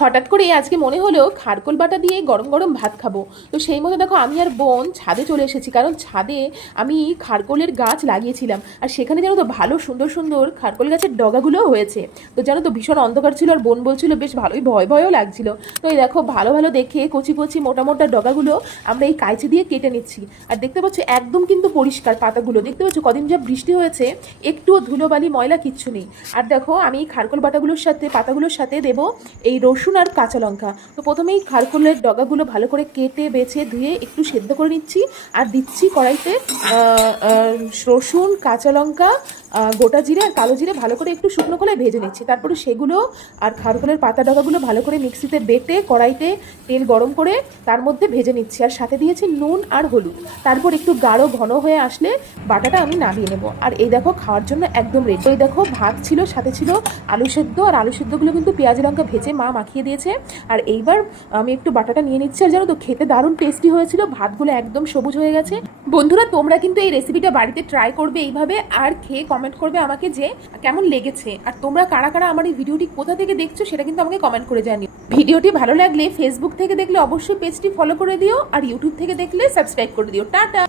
হঠাৎ করে আজকে মনে হলো খারকোল বাটা দিয়ে গরম গরম ভাত খাব। তো সেই মতো দেখো আমি আর বোন ছাদে চলে এসেছি, কারণ ছাদে আমি খারকোলের গাছ লাগিয়েছিলাম। আর সেখানে জানো তো ভালো সুন্দর সুন্দর খারকোল গাছের ডগাগুলোও হয়েছে। তো জানো তো ভীষণ অন্ধকার ছিল আর বোন বলছিল বেশ ভালোই ভয় ভয়ও লাগছিল। তো এই দেখো ভালো ভালো দেখে কচি কচি মোটা মোটা ডগাগুলো আমরা এই কাইচি দিয়ে কেটে নিচ্ছি। আর দেখতে পাচ্ছ একদম কিন্তু পরিষ্কার পাতাগুলো। দেখতে পাচ্ছ কদিন যা বৃষ্টি হয়েছে, একটুও ধুলোবালি, ময়লা কিচ্ছু নেই। আর দেখো আমি খারকোল বাটাগুলোর সাথে, পাতাগুলোর সাথে দেবো এই রসুন আর কাঁচা লঙ্কা। তো প্রথমেই খারকুলের ডগাগুলো ভালো করে কেটে, বেছে, ধুয়ে একটু সেদ্ধ করে নিচ্ছি। আর দিচ্ছি কড়াইতে রসুন, কাঁচা লঙ্কা গোটা জিরে আর কালো জিরে ভালো করে একটু শুকনো করে ভেজে নিচ্ছি। তারপরে সেগুলো আর খারকোলের পাতা ডগাগুলো ভালো করে মিক্সিতে বেটে কড়াইতে তেল গরম করে তার মধ্যে ভেজে নিচ্ছি। আর সাথে দিয়েছি নুন আর হলুদ। তারপর একটু গাঢ় ঘন হয়ে আসলে বাটাটা আমি নামিয়ে নেব। আর এই দেখো খাওয়ার জন্য একদম রেডি এই দেখো ভাত ছিল, সাথে ছিল আলু সেদ্ধ। আর আলু সেদ্ধগুলো কিন্তু পেঁয়াজ, লঙ্কা ভেজে মা মাখিয়ে দিয়েছে। আর এইবার আমি একটু বাটাটা নিয়ে নিচ্ছি। আর জানো তো, খেতে দারুণ টেস্টি হয়েছিল। ভাতগুলো একদম সবুজ হয়ে গেছে। বন্ধুরা, তোমরা কিন্তু এই রেসিপিটা বাড়িতে ট্রাই করবে এইভাবে, আর খেয়ে কমেন্ট করবে আমাকে যে কেমন লেগেছে। আর তোমরা কারা কারা আমার এই ভিডিওটি কোথা থেকে দেখছ সেটা কিন্তু আমাকে কমেন্ট করে জানিও। ভিডিওটি ভালো লাগলে ফেসবুক থেকে দেখলে অবশ্যই পেজটি ফলো করে দিও, আর ইউটিউব থেকে দেখলে সাবস্ক্রাইব করে দিও। টাটা!